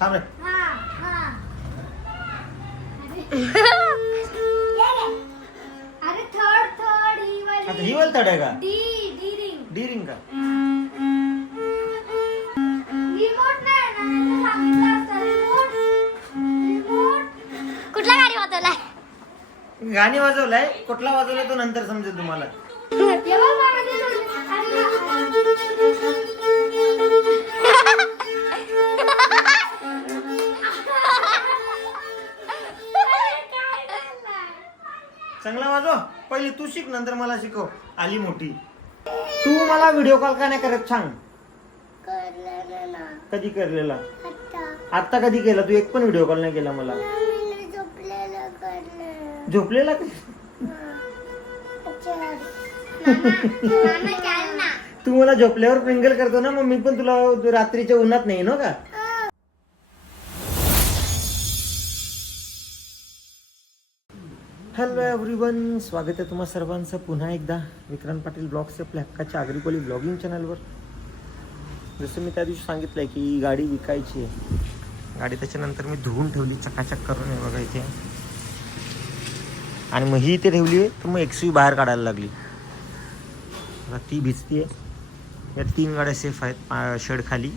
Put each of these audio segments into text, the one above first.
थांब रे. अरे थर्ड ही वाली. आता ही वाली थर्ड आहे का? D ring. डी रिंग का? रिमोट नाही ना, सांगितलं असतं रिमोट. कुठला गाडी वाजवलाय? गाणी वाजवलाय. कुठला वाजवलाय तो नंतर समजेल तुम्हाला. चांगला वाजव. पहिले तू शिक, नंतर मला शिकव. आली मोठी. तू मला व्हिडिओ कॉल का नाही करत सांग. कधी करलेला? आता कधी केला? तू एक पण व्हिडिओ कॉल नाही केला मला. झोपलेला का? तू मला झोपल्यावर प्रिंगल करतो ना, मग मी पण तुला रात्रीच्या उन्हात नाही ना का? हॅलो एव्हरीवन, स्वागत आहे तुम्हा सर्वांचं पुन्हा एकदा विक्रांत पाटील ब्लॉग्सच्या आपल्या हक्काच्या आगरीकोली ब्लॉगिंग चॅनलवर. जसं मी त्या दिवशी सांगितलं आहे की गाडी विकायची आहे. गाडी त्याच्यानंतर मी धुवून ठेवली चकाचक करून. हे बघा इथे. आणि मग ही इथे ठेवली आहे, तर मग XUV बाहेर काढायला लागली. आता ती भिजती आहे. या 3 गाड्या सेफ आहेत शेड खाली,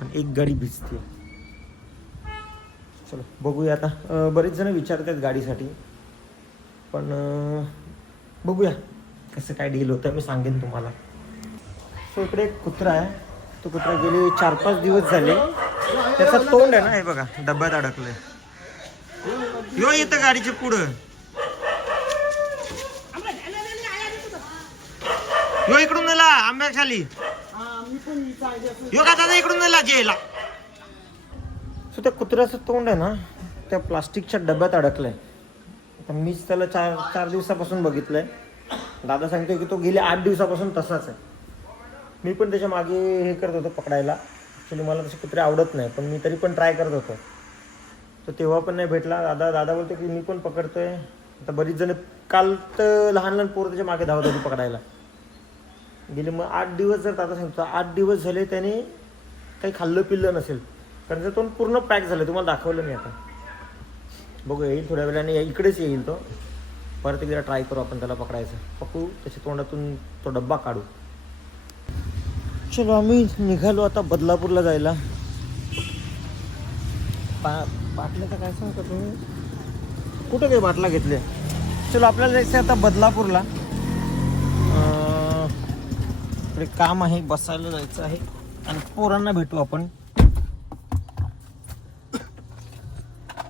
पण एक गाडी भिजते. चलो बघूया आता. बरेच जण विचारतात गाडीसाठी, पण बघूया कसं काय डील होतं. मी सांगेन तुम्हाला. सो इकडे एक कुत्रा आहे. तो कुत्रा गेले 4-5 दिवस झाले. त्याचा तोंड आहे ना, हे बघा डब्यात अडकलंय. यो येतं गाडीच्या पुढं. यो इकडून नेला आंब्या खाली. यो का दादा इकडून नेला जेला. सो त्या कुत्र्याचं तोंड आहे ना, त्या प्लास्टिकच्या डब्यात अडकलंय. आता मीच त्याला 4 दिवसापासून बघितलंय. दादा सांगतोय की तो गेले 8 दिवसापासून तसाच आहे. मी पण त्याच्या मागे हे करत होतो पकडायला. ॲक्च्युली मला तसे कुत्रे आवडत नाही, पण मी तरी पण ट्राय करत होतो. तर तेव्हा पण नाही भेटला. दादा बोलतो की मी पण पकडतोय. आता बरीच जण काल तर लहान पोरं त्याच्या मागे धावत होती पकडायला. गेले मग 8 दिवस. जर दादा सांगतो 8 दिवस झाले त्याने काही खाल्लं पिल्लं नसेल, कारण त्याचं तोंड पूर्ण पॅक झालं. तुम्हाला दाखवलं मी. आता बघू, येईल थोड्या वेळाने. इकडेच येईल तो. परत एकदा ट्राय करू आपण त्याला पकडायचं. पकडू, त्याच्या तोंडातून तो डब्बा काढू. चलो आम्ही निघालो आता बदलापूरला जायला. बाटल्या काय सांगता तुम्ही? कुठं काही बाटला घेतले? चलो आपल्याला जायचं आता बदलापूरला. इकडे काम आहे, बसायला जायचं आहे आणि पोरांना भेटू आपण.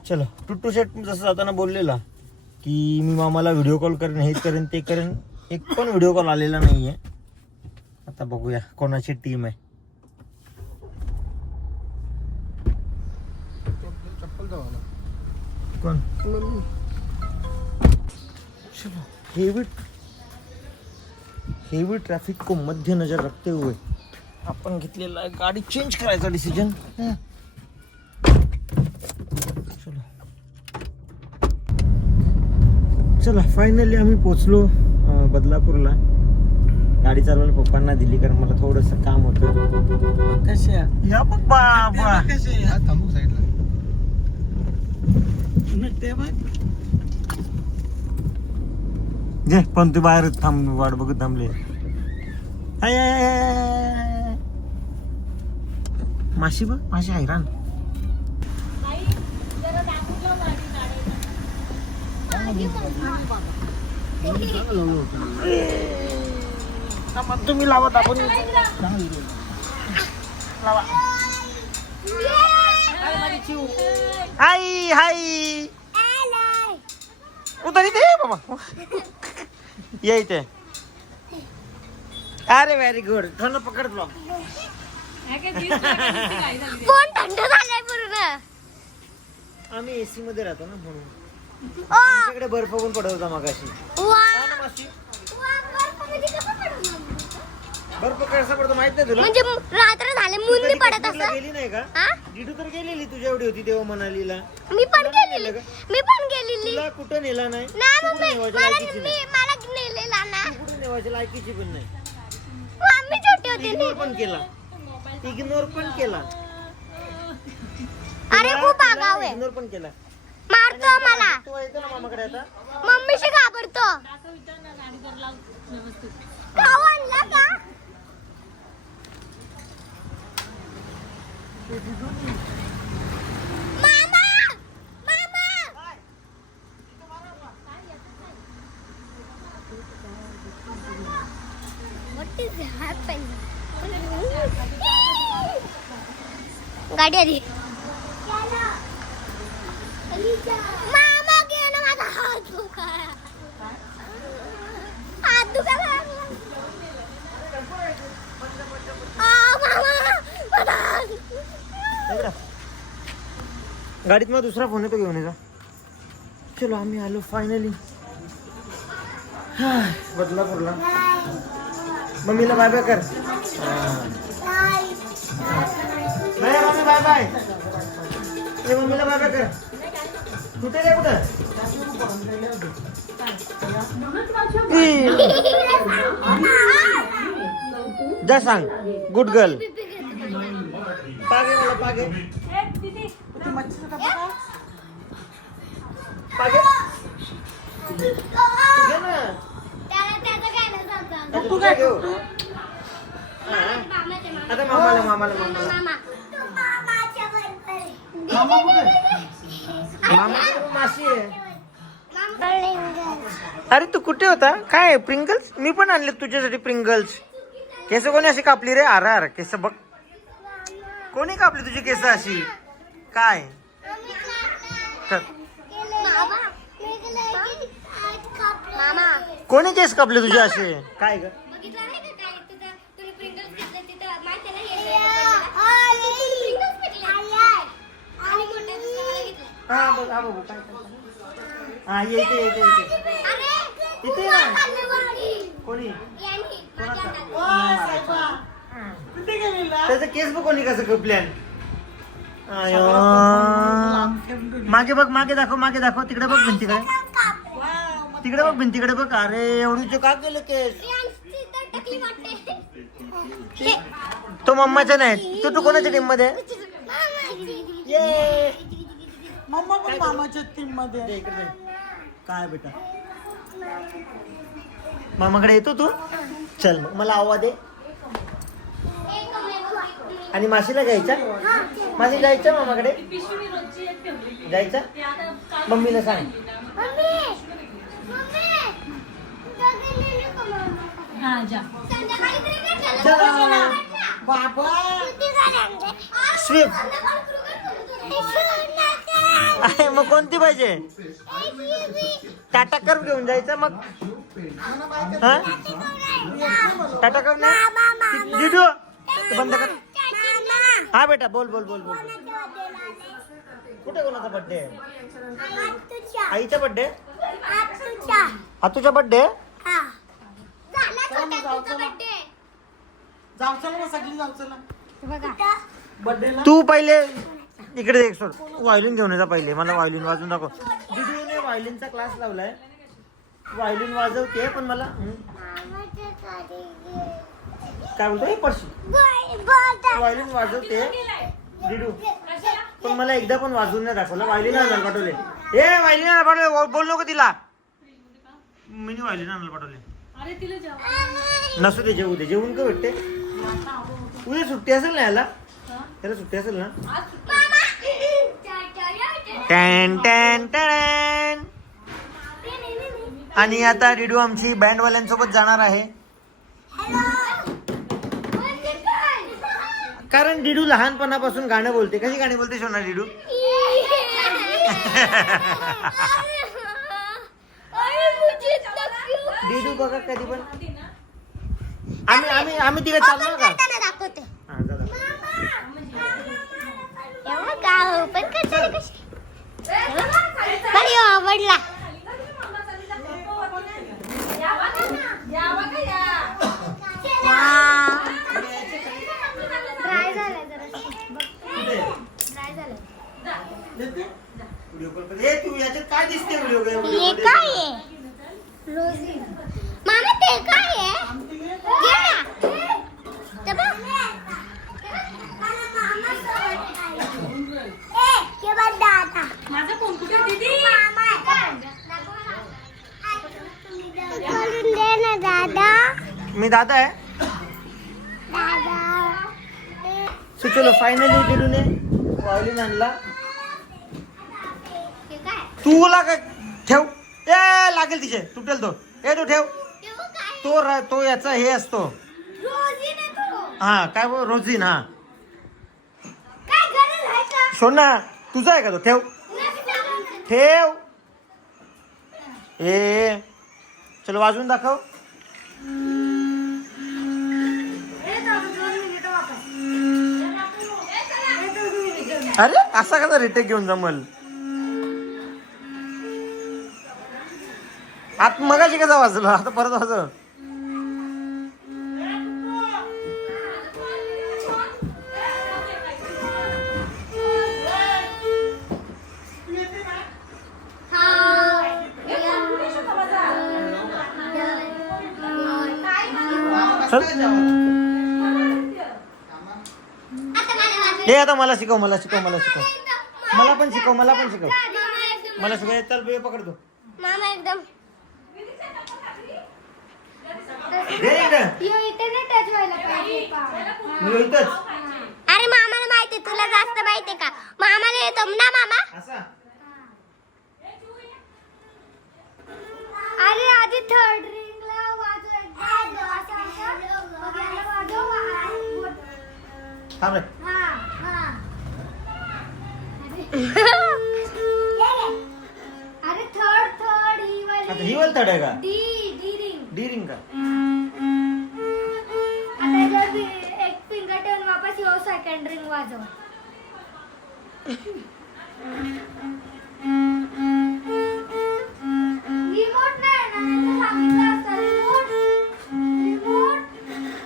चलो. टुट्टू शेट जसं जाताना बोललेला की मी मामाला व्हिडिओ कॉल करेन, हे करेन ते करेन. एक पण व्हिडिओ कॉल आलेला नाही आहे. आता बघूया कोणाची टीम आहे. कौन? चलो. हेवी ट्रैफिक को मद्देनजर रखते हुए आपण घेतलेला आहे गाडी चेंज करायचा डिसिजन. चलो चला, फायनली आम्ही पोचलो बदलापूरला. गाडी चालवायला पप्पांना दिली, कारण मला थोडंसं काम होतं. कसे या बघ बाबा, कसे थांबू साईडला ते बघ. जे पण तू बाहेर थांब, वाट बघत थांबले. माशी बघ, माशी हैराण. तुम्ही लावत आपण लावा. हाय हाय उतर इथे बाबा. ये इथे. अरे व्हेरी गुड. थंड पकड ब्लॉग. कोण थंड झालाय पूर्ण? आम्ही एसी मध्ये राहतो ना, म्हणून. आमच्याकडे बर्फ पण पडत होता मगाशी. बर्फ कसा पडतो माहित नाही तुला? म्हणजे रात्र झाले मुंदी पडत असं. गेली नाही का? डिडू तर गेलेली तुझ्या एवढी होती तेव्हा मनालीला. मी पण गेलेली. तुला कुठं नेला नाही? मला नेलेला ना. कुठं नेवायची लायकीची पण नाही. आम्ही छोटे होते इग्नोर पण केला. इग्नोर पण केला. अरे खूप आगाव आहे. इग्नोर पण केला. मारतो मला. तू येतो ना मामाकडे आता. मम्मीशी घाबरतो. खाऊ आणला का? मामा! मामा! What is happening? गाडी आली. मामा गेला माझा हात दुखायला. हात दुखायला लागला. मामा माझा हात. गाडीत मग दुसरा फोन येतो घेऊन येजा. चलो आम्ही आलो फायनली बदलापूरला. मम्मीला बाय बाय कर. नाही मम्मी बाय बाय. ए मम्मीला बाय बाय कर. कुठे रे कुठं? जा सांग गुड गर्ल. पागे मला पागे पागे घे ना. तू काय घेऊ आता मामाला मामाला मामाला मामा माशी आहे. अरे तू कुठे होता? काय प्रिंगल्स? मी पण आणले तुझ्यासाठी प्रिंगल्स. केस कोणी अशी कापली रे? आर आर केस बघ. कोणी कापली तुझी केस अशी? काय कोणी केस कापले तुझे असे? काय ग? हा बघ हा बघ काय हा येते येते येते इथे ना. कोणी त्याचं केस बघ कोणी कसं कपल्यान. मागे बघ मागे दाखव तिकडे बघ भिंतीकडे. तिकडे बघ भिंतीकडे बघ. अरे एवढीचे का केलं केस? तो मम्माचा नाही. तू कोणाच्या टीम मध्ये? मम्मा पण मामाच्या टीम मध्ये. काय बेटा मामाकडे येतो तू? चल मग मला आवाज दे. आणि माशीला घ्यायचा? माशी जायचं मामाकडे जायचं? मम्मीला सांग. बाबा स्विफ्ट आहे मग कोणती पाहिजे? टाटा कर्व घेऊन जायचं मग. हा टाटा कर्व नाही डिडू बंद कर. हा बेटा बोल बोल बोल बोल. कुठे कोणाचा बर्थडे आहे? आईचा बर्थडे? हातूचा बर्थडे? जाऊ चला ना सगळी जाऊ चला बर्थडेला. तू पहिले इकडे देख सोड. व्हायोलिन घेऊन येजा पहिले. मला व्हायोलिन वाजवून दाखव. दीदीने व्हायोलिनचा क्लास लावलाय. व्हायोलिन वाजवते पण मला काय बोलतो पडशी. व्हायोलिन वाजवते डिडू पण मला एकदा पण वाजवून नाही दाखवलं. व्हायोलिन आणायला पाठवले. ए व्हायोलिन आणायला पाठवले. बोल नको तिला. मी व्हायोलिन आणायला पाठवले. नसू दे जेवू दे. जेवून का भेटते? उद्या सुट्टी असेल ना याला? याला सुट्टी असेल ना? टॅन टॅन टॅन. आणि आता डिडू आमची बँडवाल्यांसोबत जाणार आहे. कारण डिडू लहानपणापासून गाणं बोलते. कशी गाणी बोलते सोना डिडू? डिडू बघा कधी पण आम्ही तिकडे चाललो का? आवडला तू याच्यात काय दिसते व्हिडिओ? काय आहे मामा? ते काय आहे? मी दादा आहे. सो चलो फायनली गेलूने वायलिन आणला. हे काय? तुला काय ठेव. ए लागेल तिचे तुटेल तो. ए तो ठेव. हे बघ काय? तो याचा हे असतो. रोजी ना तू. हा काय बोल रोजीन. हा काय गरज आहे का? सोना तुझा आहे का तो. ठेव नाही. ठेव. ए चलो वाजवून दाखव. अरे असा कसा रिटेक घेऊन जमल. आत मगाशी कसा वाजला आता परत वाजव. चल हे आता मला शिकव. मला पण शिकव. मला शिकव. चल बे पकडतो. मामा एकदम दे इकडं. मी इथंच. अरे मामाला माहिती तुला जास्त माहिती का? मामाला येतो ना मामा. असा अरे आधी थर्ड रिंगला वाजव एकदा मग याला वाजव. थांब रे. अरे थर्ड ही वाली. आता ही वाली थर्ड आहे का. D ring. डी रिंग का. आता जर एक फिंगर ठेवून वापस येऊ सेकंड रिंग वाजव. रिमोट नाही ना सांगितलं असतं. रिमोट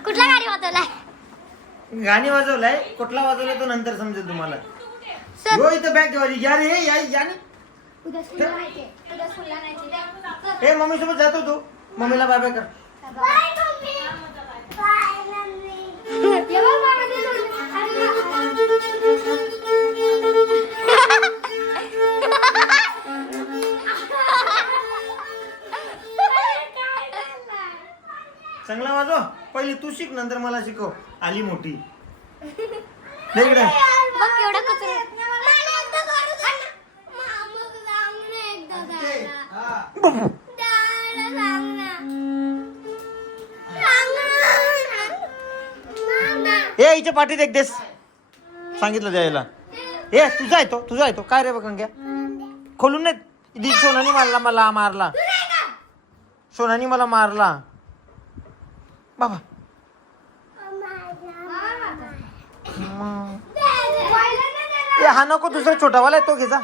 कुठला गाडी वाजवलाय? गाणी वाजवलाय. कुठला वाजवलाय तो नंतर समजेल तुम्हाला. सर यो इथं बॅग ठेवायची. यार हे याने उद्या स्कूलला नाही. ए मम्मी सोबत जातो तू. मम्मीला बाय बाय कर. Bye mummy. Bye mummy. ये बघ मामा ते चांगला वाजव. पहिले तू शिक नंतर मला शिकव. आली मोठी. दे इकडे. बघ केवढा कचरा. मला एकदा करू दे ना. मामा सांग ना एकदा दादा. दादा सांग ना. सांग ना. मामा. ए हिच्या पाठीत एक देस सांगितलं द्यायला. ए तुझा आहे तो काय रे बघ अंग्या. खोलून नाही. सोनानी मला मारला. तू नाही का? सोनानी मला मारला बाबा. ए हा नको. दुसरा छोटावाला आहे तो घे जा.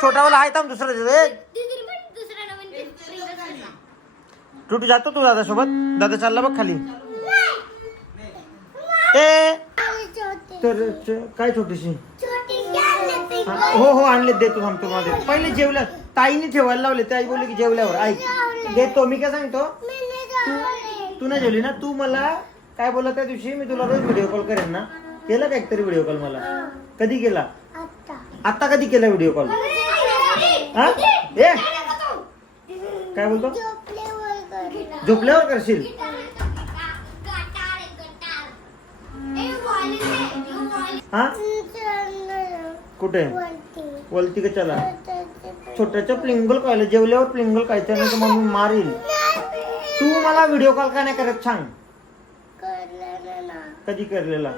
छोटावाला आहे थांब. दुसरा टुटू जातो तू दादा सोबत. दादा चालला बघ खाली. ए तर काय छोटीशी. हो आणले देतो. थांबतो मध्ये. पहिले जेवल्या ताईने ठेवायला लावले. ताई बोलले की जेवल्यावर ऐक देतो. मी काय सांगतो. तू नाही जेवली ना. तू मला काय बोला त्या दिवशी मी तुला रोज व्हिडिओ कॉल करेन ना. केला का एकतरी व्हिडिओ कॉल मला. कधी केला. आता कधी केला व्हिडिओ कॉल. हा ए काय बोलतो. झोपल्यावर करशील. हा कुठे वलती का. चला छोट्याच्या प्लिंगल खायला. जेवल्यावर प्लिंगल खायचं नाही तर मम्मी मारील. तू मला व्हिडिओ कॉल का नाही करत सांग. कधी करलेला.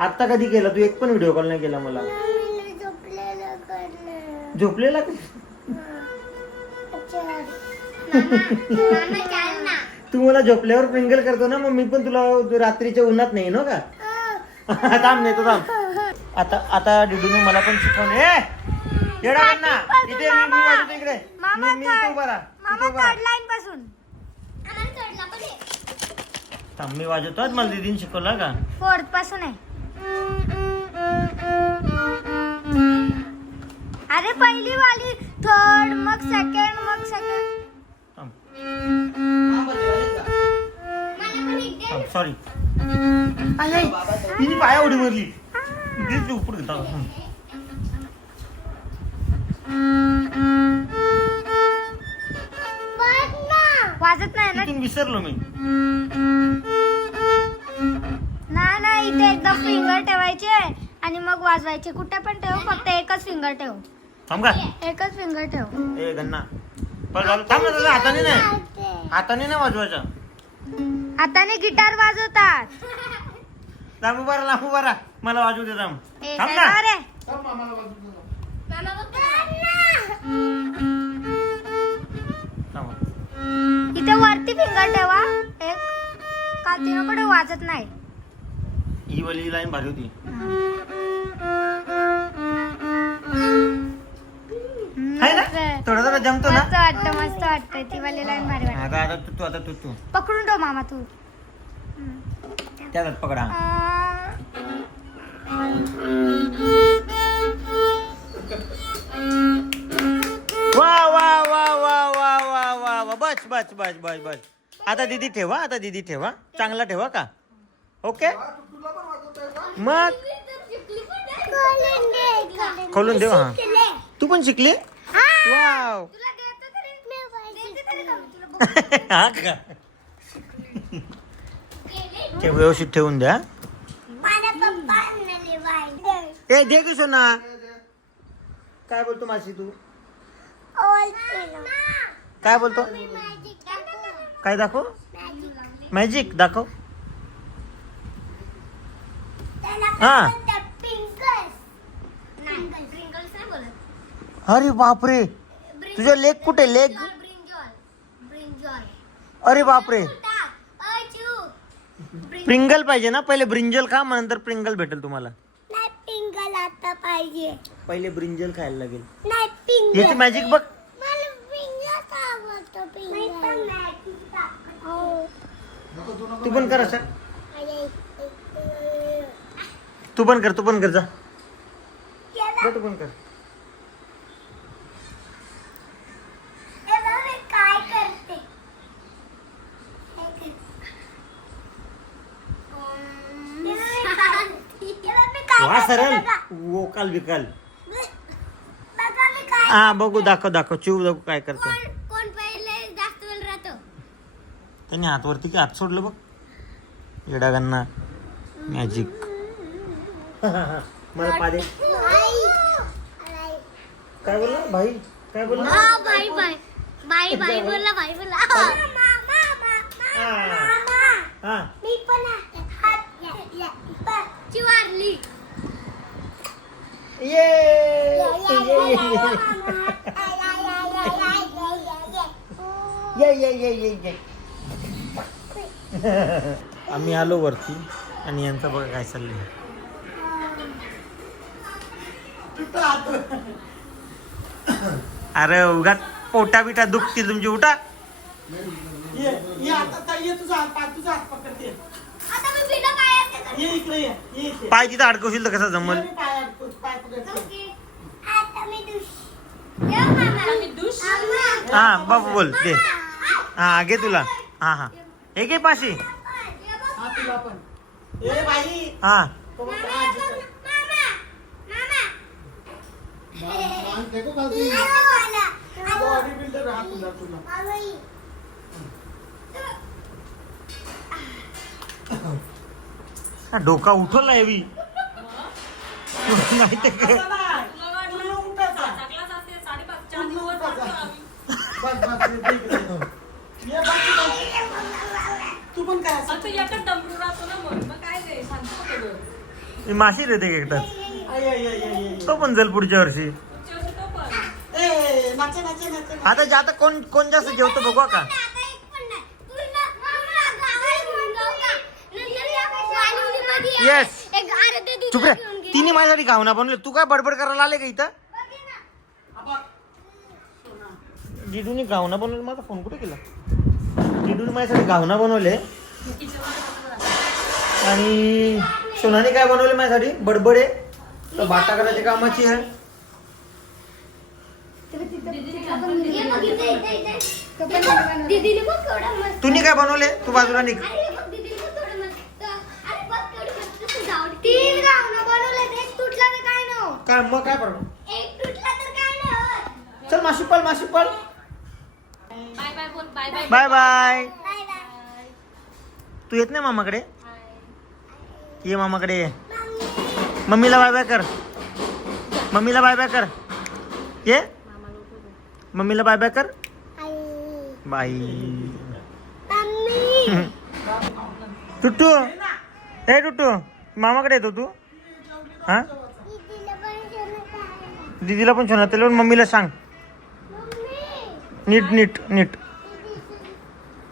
आता कधी केला तू. एक पण व्हिडिओ कॉल नाही केला मला. झोपलेला तू मला झोपल्यावर प्रिंगल करतो ना. मग मी पण तुला रात्रीच्या उन्हात नाही ना का. थांब नाही तो थांब. आता डिडूने मला पण शिकवले. येडा ना इथे मी वाजवतो इकडे. मी इथे उभा राहा. थांब मी वाजवतो. मला दीदीने शिकवला का. फोर्थ पासून आहे. अरे पहिली वाली थर्ड मग सेकंड. सॉरी. तिने पाया उडी मारली. उपर घेता. वाजत नाही ना. तिथून विसरलो मी. नाही इथे एकदा फिंगर ठेवायचे आणि मग वाजवायचे. कुठे पण ठेव, फक्त एकच फिंगर ठेव. थांब का एकच फिंगर ठेव. ए गन्ना पण थांब ना दादा, हाताने नाही, हाताने नाही वाजवायचा. हाताने गिटार वाजवतात. लांबू बारा मला वाजवू दे. थांब ए, थांब काय ना. रे? थांब मामाला बाजूला जाऊ. थांब. इथे वरती फिंगर ठेवा एक. कातीकडे वाजत नाही. ही वाली लाईन भारी होती. आहे ना थोडं थोडं जमतो ना. मस्त वाटतं ती वाली लाईन भारी वाटत. आता तू पकडून ठेव मामा तू. त्यात पकडा. वा वा वा वा वा वा वा वा बस बस बस बस बस. आता दीदी ठेवा, आता दीदी ठेवा, चांगला ठेवा का. ओके तुला पण वाजवतोय का? मग खोलून देऊ. हा तू पण शिकली. वाव हा का. ते व्यवस्थित ठेवून द्या. ए दे की सोना. काय बोलतो मासी तू. काय बोलतो. काय दाखव. मॅजिक दाखव. हा अरे बापरे तुझा लेग कुठे. लेग अरे बापरे. प्रिंगल पाहिजे ना. पहिले ब्रिंजल खा, मग नंतर प्रिंगल भेटेल तुम्हाला. नाही पिंगल आता पाहिजे. पहिले ब्रिंजल खायला लागेल. नाही पिंगल. याची मॅजिक बघ. मला पिंगल आवडतो. पिंगल तू पण कर असं. तू पण कर जा. तू पण कर. काय करते. वा सरळ वोकाल बिकाल. हा बघू दाखव चिव दाखव काय करतो. कोण पहिले जास्त वेळ राहतो. त्याने हातवरती की हात सोडलं बघ. येडागांना मॅजिक. मला पादे. काय बोलला भाई. काय बोलला. बाई बोला. हा मी पण चिवारली. ये आम्ही आलो वरती आणि यांचं बघा काय चाललंय. अरे उगा पोटा बिटा दुखतील तुमची. उठा. ये आता ताई, ये तुझा हात पकडते. आता मी बिना पायाचे करते. ये इकडे ये इकडे. पाय तिथं अडकवशील तर कसा जमल. मी पाय पकडते. आता मी दुष. हा बाबू बोल दे. हा घे तुला. हा हे घे पाशी. हा तुला पण. ए बाई. हा तो बघ काय आजी. देखो खालती. बॉडी बिल्डर हा तुला. हा, डोका उठवला आहे बी. नाही ते काय. तुला उठायचा. पूर्ण उठायचा. बस ये बाकी. तू पण काय असं. ही माशी देते एकटाच. आय. तो पण जाईल पुढच्या वर्षी. ए नाचे. आता कोण जास्त जेवतो बघू का. येस चुप रे. तिने माझ्यासाठी घावना बनवले. तू काय बडबड करायला आले का इथं. जिडूने घावना बनवले. माझा फोन कुठे केला. जिडूने माझ्यासाठी घावना बनवले आणि सोनाने काय बनवले माझ्यासाठी बडबडे. तर बाटा करायच्या कामाची आहे. तुम्ही काय बनवले. तू बाजूला निघ. काय मग काय बनव. चल माशी पळ. बाय बोल bye bye bye bye. Bye bye. तू येत नाही मामाकडे? ये मामाकडे ये. मम्मीला बाय बाय कर. मम्मीला बाय बाय कर. ये मम्मीला बाय बाय कर. बाय. मम्मी. टुट्टू हे टुट्टू मामाकडे येतो तू? हा दीदीला पण सोनं खायला. दीदीला पण छान त्याला मम्मीला सांग मम्मी. नीट नीट नीट.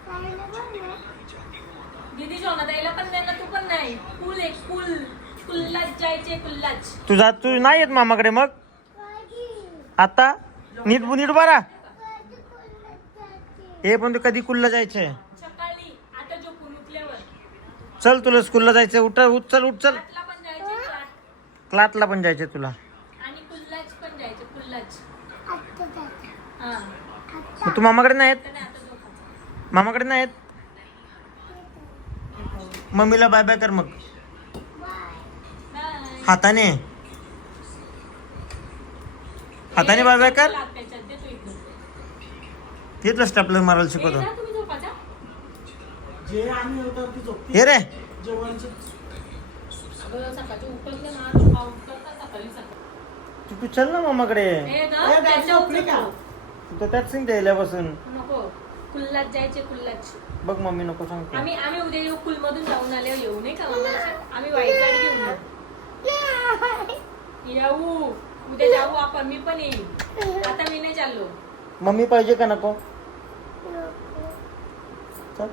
खायला पण ना. दीदी शोना द्यायला पण नाही ना तू पण नाही. कुल एक कुल कुल्लाच जायचे कुल्लाच. तू नाही येत मामाकडे मग आता? नीट नीट बरा. हे पण तू कधी कुल्ला जायचंय? सकाळी आता जो उठल्यावर चल तुला स्कूलला जायचं. उठ उठ चल उठ चल. क्लासला पण जायचे क्लासला पण जायचंय तुला. आणि कुल्लाच पण जायचे कुल्लाच. आत्ता जायचं. हा मग तू मामाकडे नाही येत? आणि आता झोपायचं. मामाकडे नाही येत? मम्मीला बाय बाय कर मग बाय. हाताने. हाताने बाय बाय कर. त्याच्यात दे तू इकडं. घेतलं स्टॅपलर मारायला शिकवतो. जा तुम्ही झोपायचा. जे आम्ही होतो ती झोपती. हे रे जेवणचं. अगं सकाळची उठले ना उठतात सकाळी सकाळी. तू चल ना मामाकडे. हे ग, ए, डॅडी त्याच्यावर झोपली का? झोपतो. तू तर त्याच सिंग द्यायल्यापासून. नको कुल्लाच जायचे कुल्लाच. बघ मम्मी नको सांगतो. आम्ही उद्या येऊ कुलमधून जाऊन आले येऊ नाही का मग आम्ही वाईट गाडी घेऊन येऊ. उद्या जाऊ आपण. मी पण येईल. आता मी नाही चाललो. मम्मी पाहिजे का नको? चल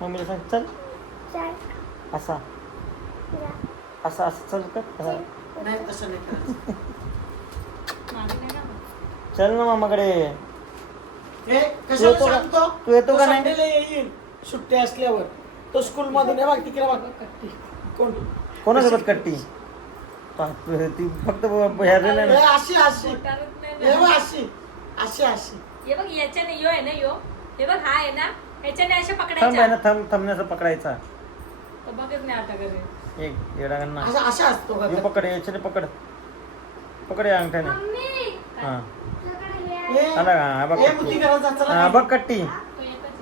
मम्मीला सांग चल. असा असा असं चल का? हा. नाही तसं नाही करायचं. मागे नाही ना मग. चल ना मामाकडे. हे तू कशाला येतो का? सांगतो? तू येतो का तो नाही? संडेला येईल सुट्टी असल्यावर. तो स्कूल मधून ये बघ तिकडे बघ. कोण? कोणासोबत कट्टी? ती फक्त ह्याचं नाही हे ना. अशी अशी. मोटारच नाही हे ना. बघ अशी अशी अशी. हे बघ याच्याने यो आहे ना यो. हे बघ हा आहे ना ह्याच्याने अशा थांब आहे पकडायच्या. ना थांबण्याचा पकडायचा. तर बघत नाही आता घरी. एक येडागण्णा. असा असा असतो का? हे पकड याच्याने पकड. पकड या अंगठ्याने. मम्मी. हा तुझ्याकडे हे हे- आला का? हा बघ हे कट्टी. बुद्धी करायचा चला हा काय? बघ कट्टी. तो एकच आहे.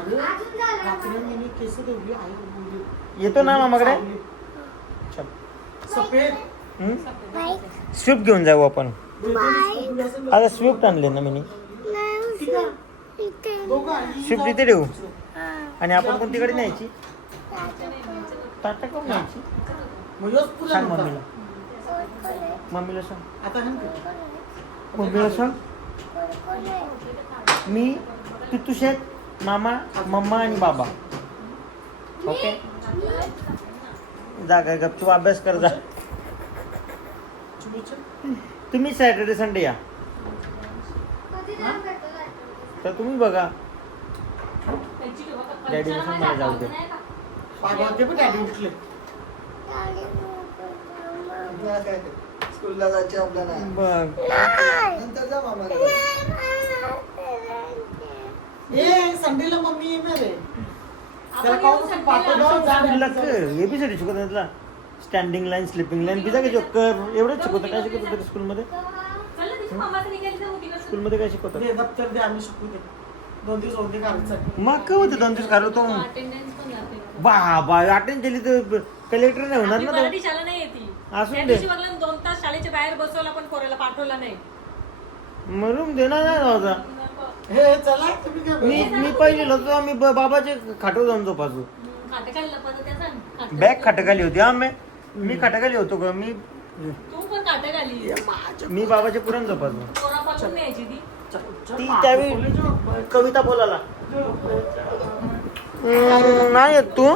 अगं, अजून झालं रात्री मी केस ठेवली आई बोलली. येतो ना मामाकडे. चल. सफेद. हम्म? बाय. स्विफ्ट घेऊन जाऊ आपण. बाय. आता स्विफ्ट आणले ना मी. ठीक आहे. इथे. दोघं आई स्विफ्ट जाऊ. इथे ठेवू. हा. आणि आपण कोणती गाडी न्यायची? दादा टाटा करून न्यायची. मग ह्योच पुढे सांग नव्हता. मम्मीला. कोण आहे? मम्मीला सांग. आता हे ना. मम्मीला सांग. कोण आहे? मी तितू शेठ मामा मम्मा आणि बाबा. ओके जा काय गपचूप अभ्यास कर जा. चुबूचं. तुम्ही सॅटर्डे संडे या. कधी जाऊन भेटतो काय? तर तुम्ही बघा. त्यांची तेव्हा का- डॅडीला पंचाला सांग माझ्या मला जाऊ दे. हातावर नाही का? बाबा ते पण डॅडी उठले. गाडी नको. स्कूलला जायचे आपल्याला बघ नाही. नंतर जा मामा ए संडेला मम्मी येणार आहे. त्याला आपण पाहून येऊ असं संडेला. पाठवलं जा तुला एबीसीडी शिकवतात तुला. स्टँडिंग लाईन स्लिपिंग लाईन बिजा काय कर एवढंच शिकवतं. काय शिकवतं तरी स्कूलमध्ये? चल ना तिची मम्माचं निघाली तर होती का? स्कूलमध्ये काय शिकवतं? दे दप्तर दे आम्ही शिकू दे. 2 दिवस होते काढायचं. मग काय होतं 2 दिवस काढलो तो. अटेंडन्स पण जाते. बाबा अटेंड केली तर कलेक्टर नाही होणार आपली ना तो. मराठी शाळा नाही येते. असू त्या दे. दिवशी बघला 2 तास शाळेच्या बाहेर बसवला पण पोराला पाठवला नाही. मरून देणार नाही होता. हे चला तुम्ही काय मी पहिले होतो आम्ही बाबाचे खाटो जाऊन झोपायचो. खाते खाली लपायचं त्या सांग. बॅग खाटाखाली होती हा मी खाटाखाली होतो का मी तू पण खाते खाली. मी बाबाच्या पुरण झोपायचो. पोरा पाठवून न्यायची ती. ती त्यावेळी कविता बोलायला नाही येत तू.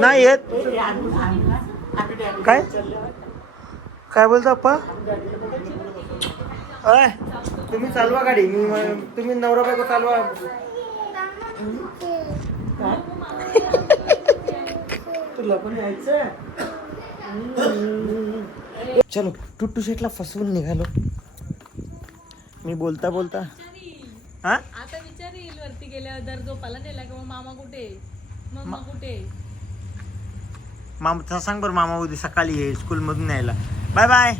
नाही येत. काय काय बोलतो अप्पा? अय तुम्ही चालवा गाडी. तुम्ही नवरा बायको चालवा. तुला पण यायचं. चलो टुट्टू शेटला फसवून निघालो. मी बोलता हा आता विचार येईल वरती गेल्यावर दर झोपाला नेला की मग मामा कुठे मम्मा कुठे. मामा सांग बरं मामा उद्या सकाळी ये स्कूल मधून यायला. Bye bye.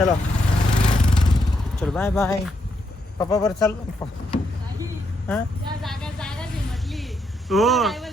चलो चलो बाय बाय पप्पा बरं चाल हा जागा म्हटली हो ड्रायव्हर